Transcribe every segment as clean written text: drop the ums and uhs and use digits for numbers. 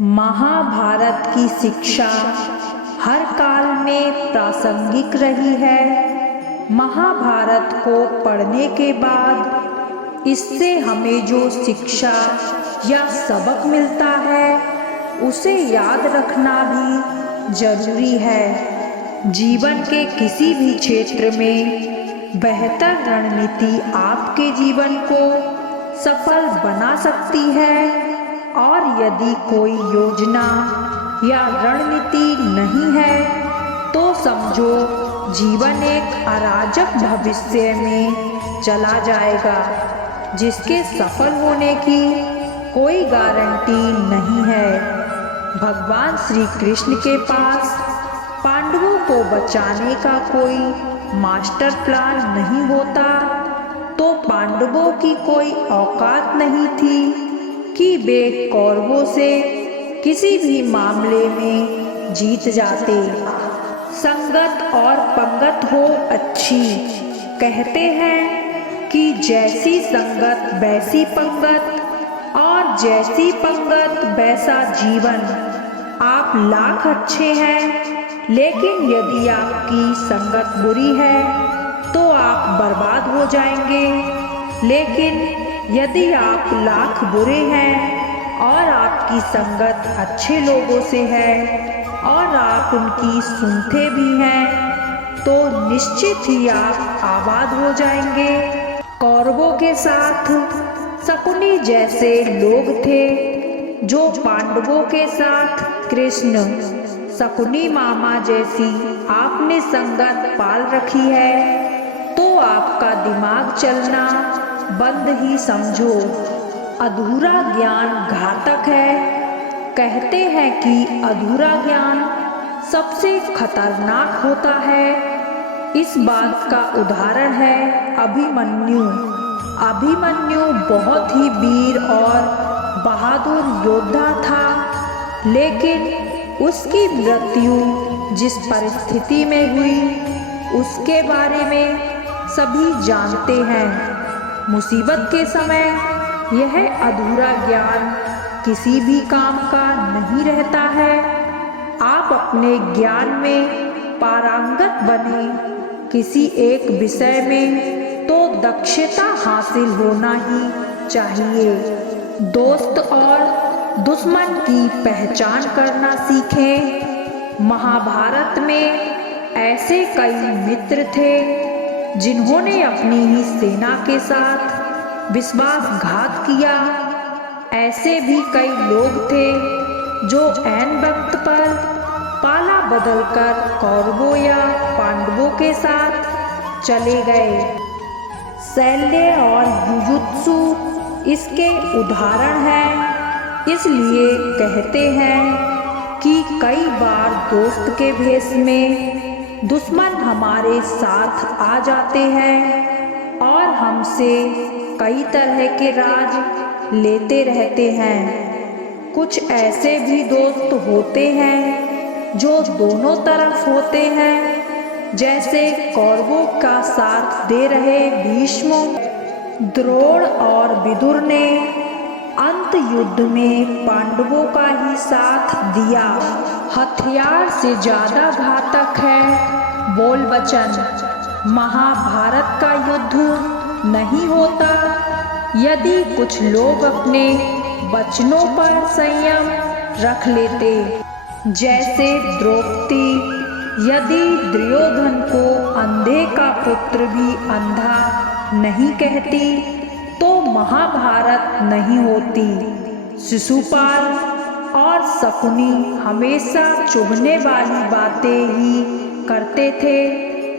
महाभारत की शिक्षा हर काल में प्रासंगिक रही है। महाभारत को पढ़ने के बाद इससे हमें जो शिक्षा या सबक मिलता है उसे याद रखना भी जरूरी है। जीवन के किसी भी क्षेत्र में बेहतर रणनीति आपके जीवन को सफल बना सकती है, और यदि कोई योजना या रणनीति नहीं है तो समझो जीवन एक अराजक भविष्य में चला जाएगा जिसके सफल होने की कोई गारंटी नहीं है। भगवान श्री कृष्ण के पास पांडवों को बचाने का कोई मास्टर प्लान नहीं होता तो पांडवों की कोई औकात नहीं थी कि वे कौरवों से किसी भी मामले में जीत जाते। संगत और पंगत हो अच्छी, कहते हैं कि जैसी संगत वैसी पंगत और जैसी पंगत वैसा जीवन। आप लाख अच्छे हैं लेकिन यदि आपकी संगत बुरी है तो आप बर्बाद हो जाएंगे, लेकिन यदि आप लाख बुरे हैं और आपकी संगत अच्छे लोगों से है और आप उनकी सुनते भी हैं तो निश्चित ही आप आबाद हो जाएंगे। कौरवों के साथ शकुनी जैसे लोग थे जो पांडवों के साथ कृष्ण, शकुनी मामा जैसी आपने संगत पाल रखी है तो आपका दिमाग चलना बंद ही समझो। अधूरा ज्ञान घातक है। कहते हैं कि अधूरा ज्ञान सबसे खतरनाक होता है। इस बात का उदाहरण है अभिमन्यु। अभिमन्यु बहुत ही वीर और बहादुर योद्धा था, लेकिन उसकी मृत्यु जिस परिस्थिति में हुई उसके बारे में सभी जानते हैं। मुसीबत के समय यह अधूरा ज्ञान किसी भी काम का नहीं रहता है। आप अपने ज्ञान में पारंगत बने किसी एक विषय में तो दक्षता हासिल होना ही चाहिए। दोस्त और दुश्मन की पहचान करना सीखें। महाभारत में ऐसे कई मित्र थे जिन्होंने अपनी ही सेना के साथ विश्वासघात किया। ऐसे भी कई लोग थे जो ऐन वक्त पर पाला बदलकर कौरवों या पांडवों के साथ चले गए। शल्य और युयुत्सु इसके उदाहरण हैं। इसलिए कहते हैं कि कई बार दोस्त के भेष में दुश्मन हमारे साथ आ जाते हैं और हमसे कई तरह के राज लेते रहते हैं। कुछ ऐसे भी दोस्त होते हैं जो दोनों तरफ होते हैं, जैसे कौरवों का साथ दे रहे भीष्म, द्रोण और विदुर ने अंत युद्ध में पांडवों का ही साथ दिया। हथियार से ज्यादा घातक है बोल वचन। महाभारत का युद्ध नहीं होता यदि कुछ लोग अपने वचनों पर संयम रख लेते। जैसे द्रौपदी यदि दुर्योधन को अंधे का पुत्र भी अंधा नहीं कहती तो महाभारत नहीं होती। शिशुपाल और शकुनी हमेशा चुभने वाली बातें ही करते थे,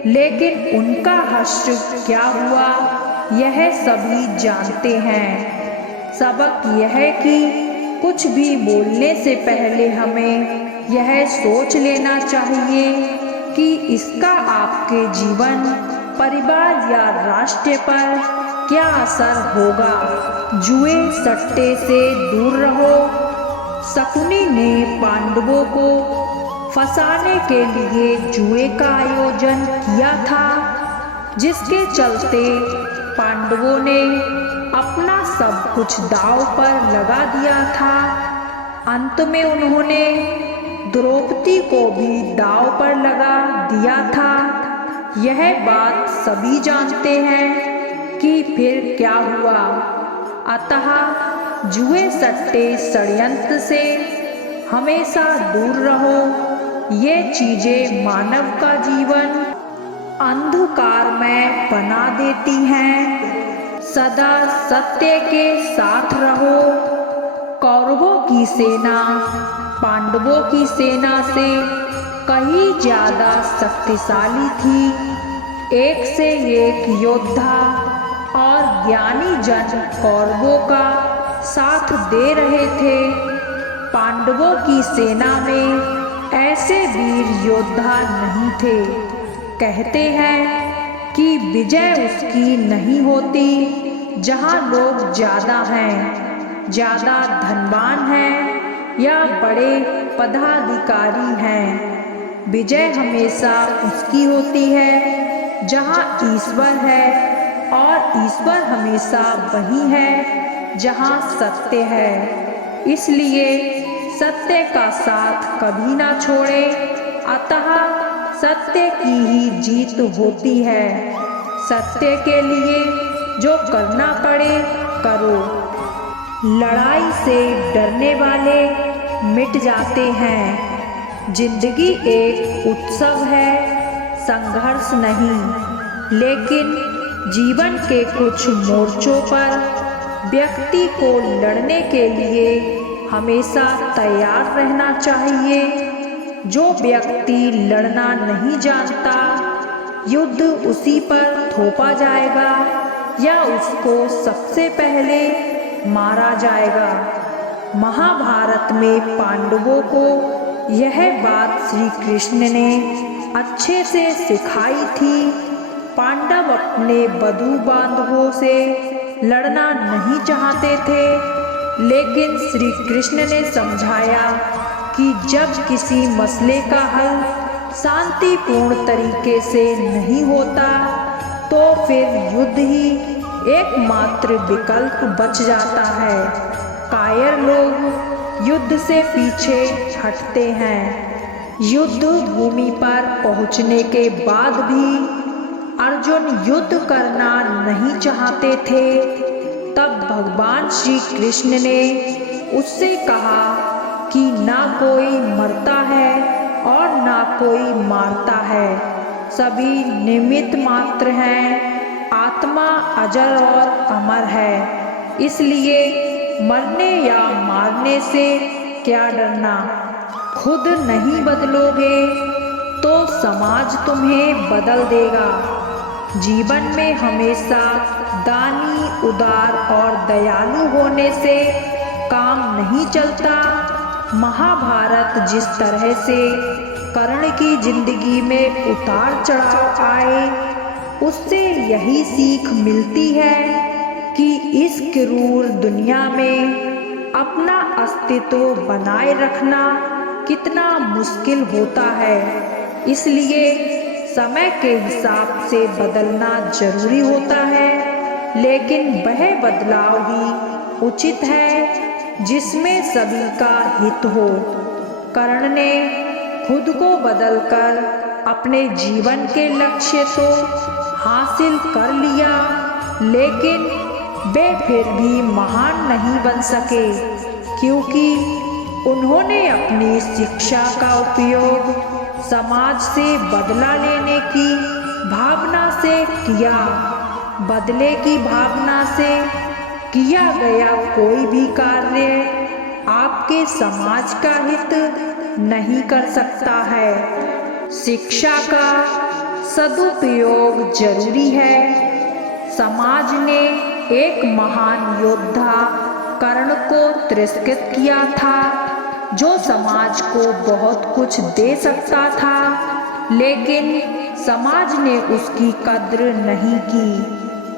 लेकिन उनका हश्र क्या हुआ यह सभी जानते हैं। सबक यह कि कुछ भी बोलने से पहले हमें यह सोच लेना चाहिए कि इसका आपके जीवन, परिवार या राष्ट्र पर क्या असर होगा। जुए सट्टे से दूर रहो। शकुनी ने पांडवों को फंसाने के लिए जुए का आयोजन किया था, जिसके चलते पांडवों ने अपना सब कुछ दांव पर लगा दिया था। अंत में उन्होंने द्रौपदी को भी दांव पर लगा दिया था। यह बात सभी जानते हैं कि फिर क्या हुआ। अतः जुए सट्टे षड्यंत्र से हमेशा दूर रहो। ये चीजें मानव का जीवन अंधकार में बना देती हैं। सदा सत्य के साथ रहो। कौरवों की सेना पांडवों की सेना से कहीं ज्यादा शक्तिशाली थी। एक से एक योद्धा और ज्ञानी जन कौरवों का साथ दे रहे थे। पांडवों की सेना में ऐसे वीर योद्धा नहीं थे। कहते हैं कि विजय उसकी नहीं होती जहाँ लोग ज्यादा हैं, ज्यादा धनवान हैं या बड़े पदाधिकारी हैं। विजय हमेशा उसकी होती है जहाँ ईश्वर है, और ईश्वर हमेशा वही है जहाँ सत्य है। इसलिए सत्य का साथ कभी ना छोड़े। अतः सत्य की ही जीत होती है। सत्य के लिए जो करना पड़े करो। लड़ाई से डरने वाले मिट जाते हैं। जिंदगी एक उत्सव है, संघर्ष नहीं। लेकिन जीवन के कुछ मोर्चों पर व्यक्ति को लड़ने के लिए हमेशा तैयार रहना चाहिए। जो व्यक्ति लड़ना नहीं जानता, युद्ध उसी पर थोपा जाएगा या उसको सबसे पहले मारा जाएगा। महाभारत में पांडवों को यह बात श्री कृष्ण ने अच्छे से सिखाई थी। पांडव अपने बंधु बांधवों से लड़ना नहीं चाहते थे, लेकिन श्री कृष्ण ने समझाया कि जब किसी मसले का हल शांतिपूर्ण तरीके से नहीं होता तो फिर युद्ध ही एकमात्र विकल्प बच जाता है। कायर लोग युद्ध से पीछे हटते हैं। युद्ध भूमि पर पहुंचने के बाद भी अर्जुन युद्ध करना नहीं चाहते थे। तब भगवान श्री कृष्ण ने उससे कहा कि ना कोई मरता है और ना कोई मारता है, सभी निमित्त मात्र हैं। आत्मा अजर और अमर है, इसलिए मरने या मारने से क्या डरना। खुद नहीं बदलोगे तो समाज तुम्हें बदल देगा। जीवन में हमेशा दानी, उदार और दयालु होने से काम नहीं चलता। महाभारत जिस तरह से कर्ण की जिंदगी में उतार चढ़ाव आए, उससे यही सीख मिलती है कि इस क्रूर दुनिया में अपना अस्तित्व बनाए रखना कितना मुश्किल होता है। इसलिए समय के हिसाब से बदलना जरूरी होता है, लेकिन वह बदलाव ही उचित है जिसमें सभी का हित हो। कर्ण ने खुद को बदलकर अपने जीवन के लक्ष्य तो हासिल कर लिया, लेकिन वे फिर भी महान नहीं बन सके, क्योंकि उन्होंने अपनी शिक्षा का उपयोग समाज से बदला लेने की भावना से किया। बदले की भावना से किया गया कोई भी कार्य आपके समाज का हित नहीं कर सकता है। शिक्षा का सदुपयोग जरूरी है। समाज ने एक महान योद्धा कर्ण को तिरस्कृत किया था, जो समाज को बहुत कुछ दे सकता था, लेकिन समाज ने उसकी कद्र नहीं की,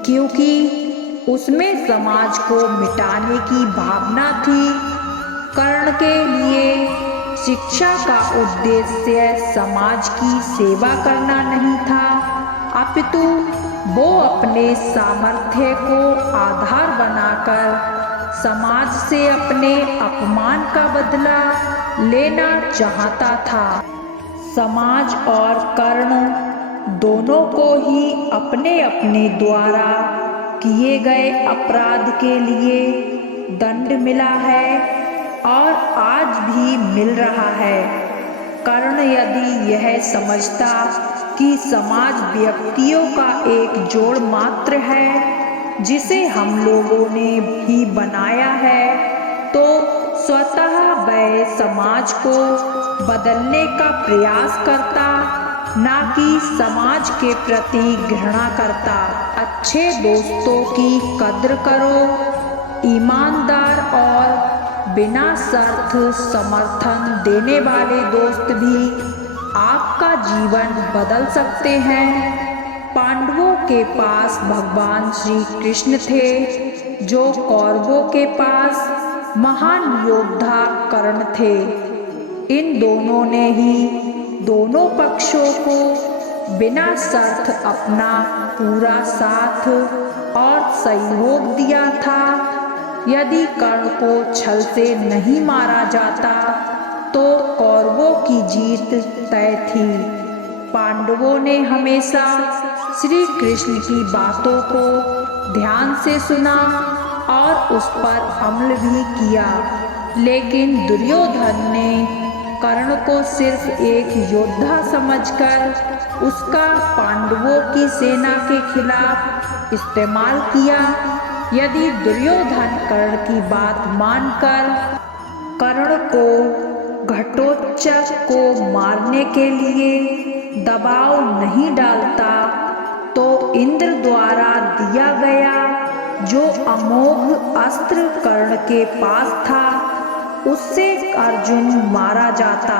क्योंकि उसमें समाज को मिटाने की भावना थी। कर्ण के लिए शिक्षा का उद्देश्य समाज की सेवा करना नहीं था, अपितु वो अपने सामर्थ्य को आधार बनाकर समाज से अपने अपमान का बदला लेना चाहता था। समाज और कर्ण दोनों को ही अपने अपने द्वारा किए गए अपराध के लिए दंड मिला है और आज भी मिल रहा है। कर्ण यदि यह समझता कि समाज व्यक्तियों का एक जोड़ मात्र है जिसे हम लोगों ने भी बनाया है, तो स्वतः वह समाज को बदलने का प्रयास करता, ना कि समाज के प्रति घृणा करता। अच्छे दोस्तों की कद्र करो। ईमानदार और बिना शर्त समर्थन देने वाले दोस्त भी आपका जीवन बदल सकते हैं। पांडवों के पास भगवान श्री कृष्ण थे, जो कौरवों के पास महान योद्धा कर्ण थे। इन दोनों ने ही दोनों पक्षों को बिना शर्त अपना पूरा साथ और सहयोग दिया था। यदि कर्ण को छल से नहीं मारा जाता तो कौरवों की जीत तय थी। पांडवों ने हमेशा श्री कृष्ण की बातों को ध्यान से सुना और उस पर अमल भी किया, लेकिन दुर्योधन ने कर्ण को सिर्फ एक योद्धा समझकर उसका पांडवों की सेना के खिलाफ इस्तेमाल किया। यदि दुर्योधन कर्ण की बात मानकर कर्ण को घटोत्कच को मारने के लिए दबाव नहीं डालता, तो इंद्र द्वारा दिया गया जो अमोघ अस्त्र कर्ण के पास था, उससे अर्जुन मारा जाता।